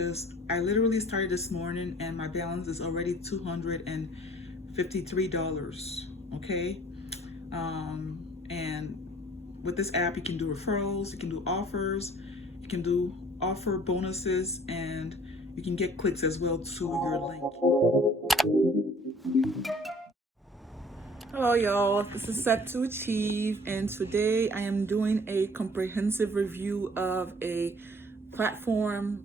I literally started this morning and my balance is already $253. Okay. And with this app, you can do referrals, you can do offers, you can do offer bonuses, and you can get clicks as well to your link. Hello, y'all. This is Set to Achieve, and today I am doing a comprehensive review of a platform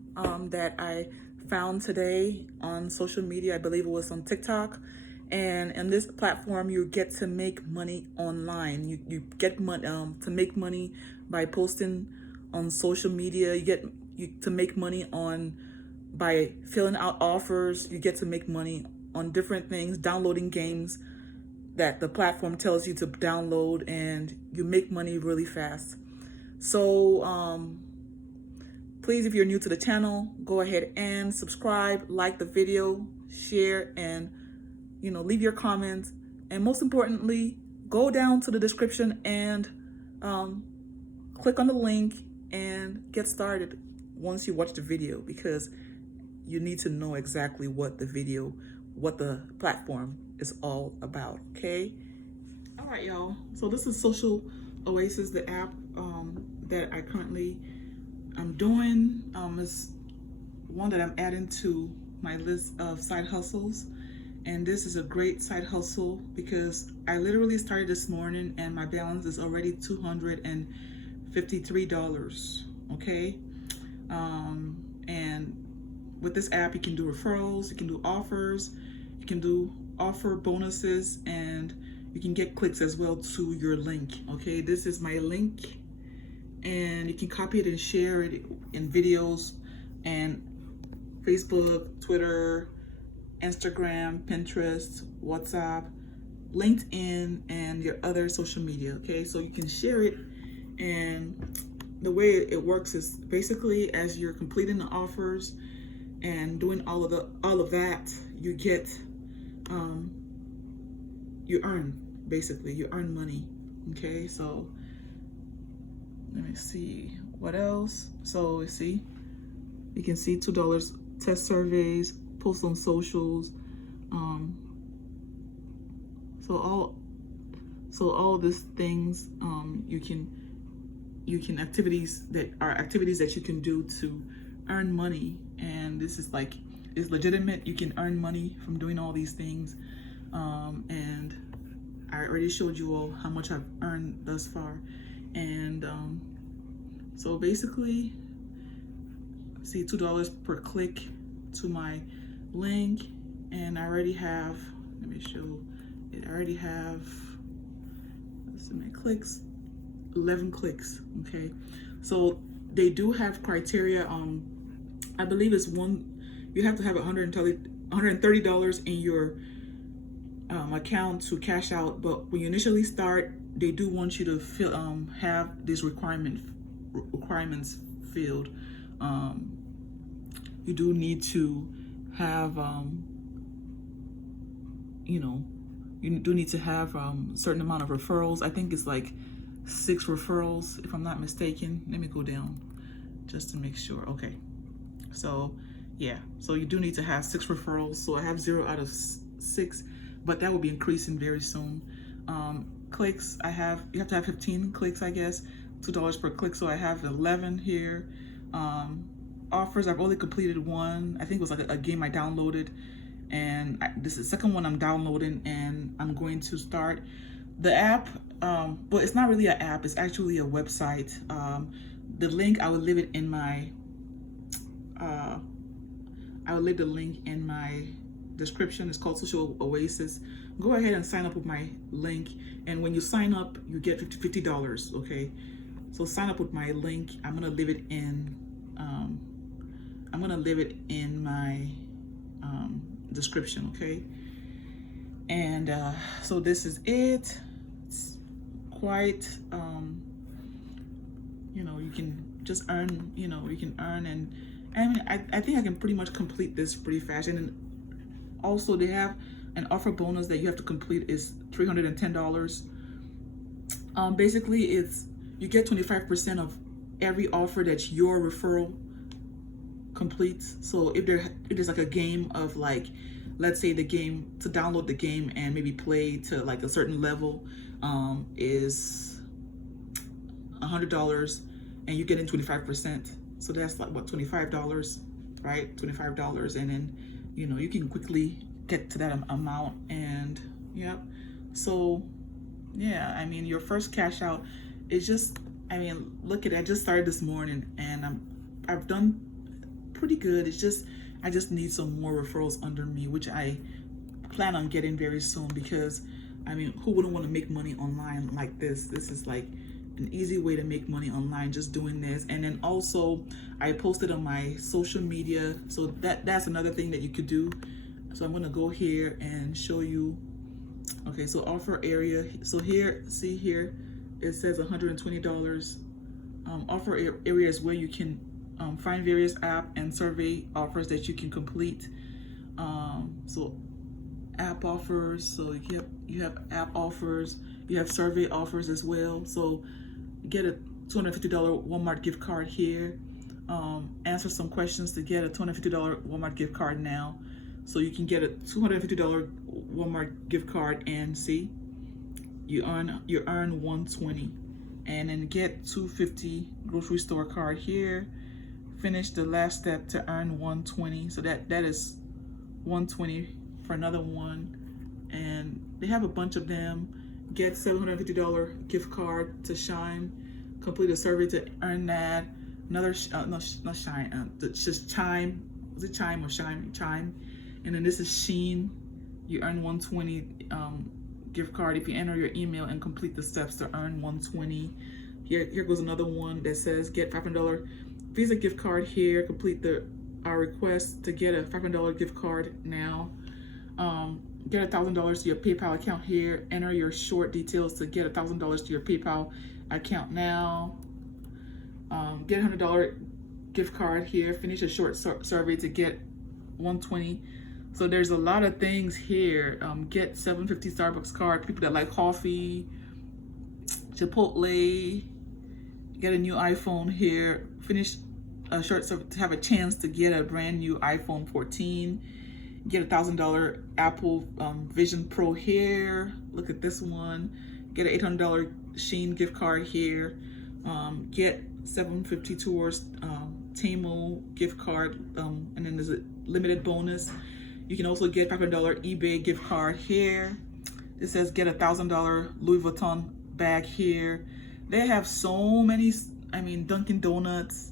that I found today on social media. I believe it was on TikTok. And in this platform, you get to make money online. You get money to make money by posting on social media. You to make money by filling out offers. You get to make money on different things, downloading games that the platform tells you to download, and you make money really fast. So please, if you're new to the channel, go ahead and subscribe, like the video, share, and leave your comments. And most importantly, go down to the description and click on the link and get started once you watch the video, because you need to know exactly what the platform is all about. Okay. All right, y'all. So this is SocialOasis, the app that I currently am doing. It's one that I'm adding to my list of side hustles. And this is a great side hustle because I literally started this morning and my balance is already $253. Okay. And with this app, you can do referrals, you can do offers, you can do offer bonuses, and you can get clicks as well to your link. Okay, this is my link, and you can copy it and share it in videos and Facebook, Twitter, Instagram, Pinterest, WhatsApp, LinkedIn, and your other social media. Okay, so you can share it, and the way it works is basically as you're completing the offers and doing all of that, you get you earn money. Okay, so let me see what else. So you see, you can see $2 test surveys, post on socials, so all these things, you can activities that you can do to earn money. And this is legitimate. You can earn money from doing all these things, and I already showed you all how much I've earned thus far. And so basically, see, $2 per click to my link, and I already have, let me show it, I already have, let's see my clicks, 11 clicks. Okay, so they do have criteria. I believe it's you have to have $130 in your account to cash out. But when you initially start, they do want you to have these requirements filled. You do need to have certain amount of referrals. I think it's like 6 referrals, if I'm not mistaken. Let me go down just to make sure. Okay, so yeah, so you do need to have 6 referrals. So I have 0 out of 6, but that will be increasing very soon. Clicks, you have to have 15 clicks, I guess, $2 per click. So I have 11 here. Offers, I've only completed 1. I think it was like a game I downloaded, and this is the second one I'm downloading, and I'm going to start the app. But it's not really an app, it's actually a website. The link, I will leave it in my the link in my description. It's called SocialOasis. Go ahead and sign up with my link, and when you sign up, you get $50. Okay, so sign up with my link. I'm gonna leave it in my description. Okay, and so this is it. It's quite you can just earn, you can earn, and I think I can pretty much complete this pretty fast. And then also they have an offer bonus that you have to complete is $310. Basically, you get 25% of every offer that your referral completes. So if there's like a game of like, let's say the game, to download the game and maybe play to like a certain level is $100, and you get in 25%. So that's like what, $25, right? $25, and then you can quickly get to that amount. And yep. So yeah, I mean, your first cash out is just, I mean, look at it. I just started this morning, and I've done pretty good. It's just, I just need some more referrals under me, which I plan on getting very soon, because I mean, who wouldn't want to make money online like this? This is like an easy way to make money online, just doing this. And then also I posted on my social media, so that's another thing that you could do. So I'm going to go here and show you. Okay, so offer area. So here, see here, it says $120. Offer area is where you can find various app and survey offers that you can complete. So app offers, so you have app offers, you have survey offers as well. So get a $250 Walmart gift card here. Answer some questions to get a $250 Walmart gift card now. So you can get a $250 Walmart gift card, and see, you earn $120, and then get $250 grocery store card here. Finish the last step to earn $120. So that is $120 for another one. And they have a bunch of them. Get $750 gift card to Shine. Complete a survey to earn that. Another no, not Shine. Just Chime. Was it Chime or Shine? Chime. And then this is Sheen. You earn $120 gift card if you enter your email and complete the steps to earn $120. Here goes another one that says get $500 Visa gift card here. Complete our request to get a $500 gift card now. Get $1,000 to your PayPal account here. Enter your short details to get $1,000 to your PayPal account now. Get $100 gift card here. Finish a short survey to get $120. So there's a lot of things here. Get $750 Starbucks card. People that like coffee. Chipotle. Get a new iPhone here. Finish a short survey to have a chance to get a brand new iPhone 14. Get $1,000 Apple Vision Pro here. Look at this one. Get an $800 Shein gift card here. Get $750 towards Temu gift card, and then there's a limited bonus. You can also get $500 eBay gift card here. It says get $1,000 Louis Vuitton bag here. They have so many, I mean, Dunkin' Donuts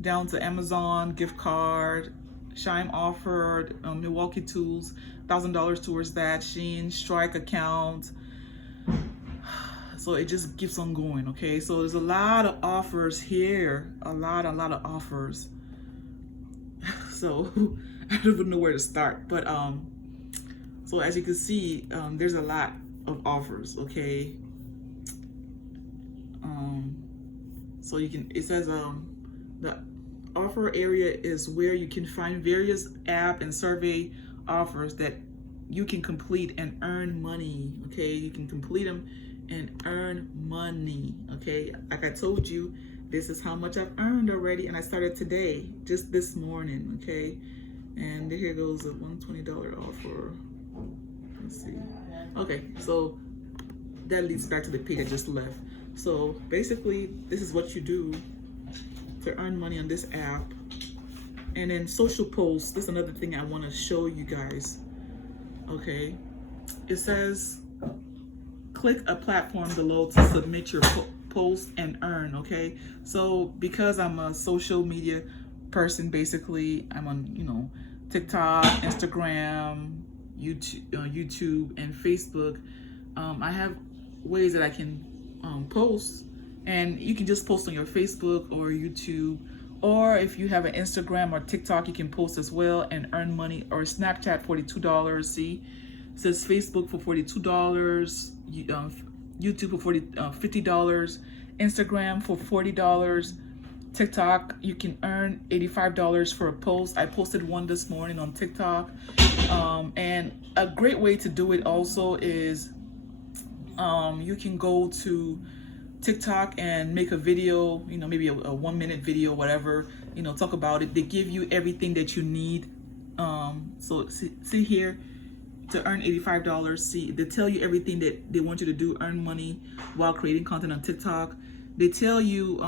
down to Amazon gift card. Shine offered, Milwaukee Tools, $1,000 towards that. Shein Strike account. So it just keeps on going, okay? So there's a lot of offers here, a lot of offers. So I don't even know where to start, but so as you can see, there's a lot of offers, okay? So you can, it says the offer area is where you can find various app and survey offers that you can complete and earn money, okay? You can complete them and earn money, okay? Like I told you, this is how much I've earned already, and I started today, just this morning, okay? And here goes a $120 offer. Let's see. Okay, so that leads back to the page I just left. So basically, this is what you do to earn money on this app. And then social posts, this is another thing I want to show you guys. Okay, it says click a platform below to submit your post and earn. Okay, so because I'm a social media person, basically I'm on TikTok, Instagram, YouTube and Facebook. I have ways that I can post, and you can just post on your Facebook or YouTube, or if you have an Instagram or TikTok, you can post as well and earn money. Or Snapchat, $42. See, it says Facebook for $42, YouTube for $50, Instagram for $40, TikTok you can earn $85 for a post. I posted one this morning on TikTok, and a great way to do it also is you can go to TikTok and make a video, maybe a 1-minute video, whatever, talk about it. They give you everything that you need. So see here, to earn $85. See, they tell you everything that they want you to do, earn money while creating content on TikTok. They tell you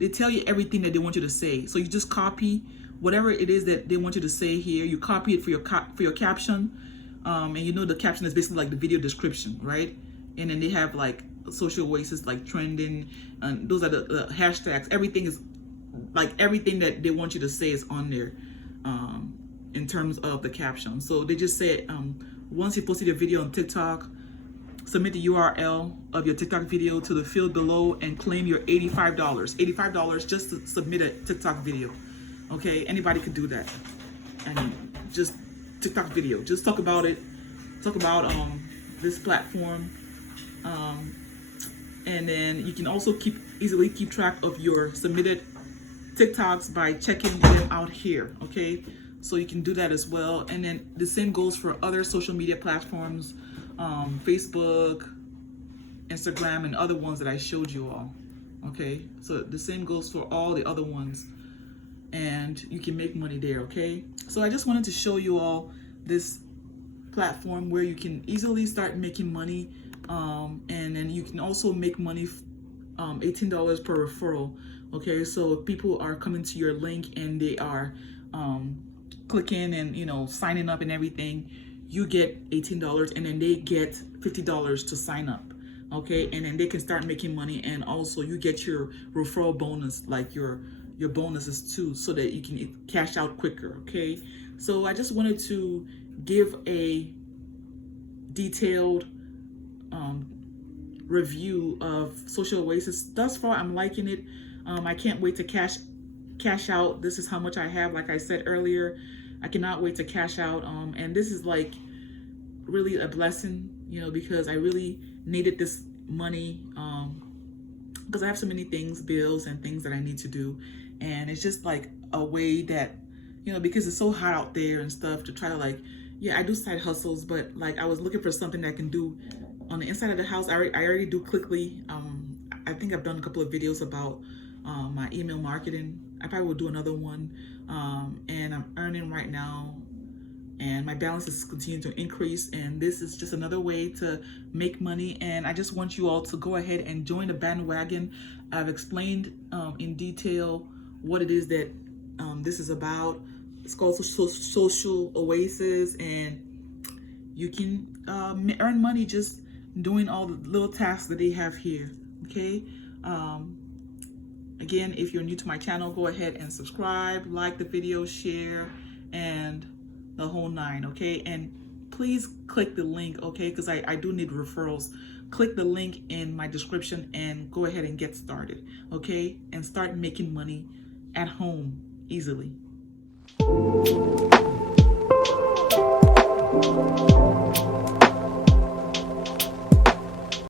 everything that they want you to say. So you just copy whatever it is that they want you to say here. You copy it for your caption, and the caption is basically like the video description, right? And then they have like SocialOasis, like trending, and those are the hashtags. Everything is like everything that they want you to say is on there, in terms of the caption. So they just said, once you posted a video on TikTok, submit the URL of your TikTok video to the field below and claim your $85. $85 just to submit a TikTok video. Okay, anybody could do that. And just TikTok video. Just talk about it. Talk about this platform. And then you can also easily keep track of your submitted TikToks by checking them out here. Okay, so you can do that as well. And then the same goes for other social media platforms, Facebook, Instagram, and other ones that I showed you all. Okay, so the same goes for all the other ones, and you can make money there. Okay, so I just wanted to show you all this platform where you can easily start making money, and then you can also make money, $18 per referral. Okay, so if people are coming to your link and they are clicking and signing up and everything, you get $18, and then they get $50 to sign up. Okay, and then they can start making money, and also you get your referral bonus, like your bonuses too, so that you can cash out quicker. Okay, so I just wanted to give a detailed review of SocialOasis. Thus far, I'm liking it. I can't wait to cash out. This is how much I have. Like I said earlier, I cannot wait to cash out. And this is like really a blessing, because I really needed this money, because I have so many things, bills and things that I need to do. And it's just like a way that, because it's so hot out there and stuff, to try to I do side hustles, but like I was looking for something that I can do on the inside of the house. I already do Quickly. I think I've done a couple of videos about my email marketing. I probably will do another one. And I'm earning right now, and my balance is continuing to increase, and this is just another way to make money. And I just want you all to go ahead and join the bandwagon. I've explained in detail what it is that this is about. It's called SocialOasis, and you can earn money just doing all the little tasks that they have here. Okay, again, if you're new to my channel, go ahead and subscribe, like the video, share, and the whole nine. Okay, and please click the link, okay, because I do need referrals. Click the link in my description and go ahead and get started. Okay, and start making money at home easily.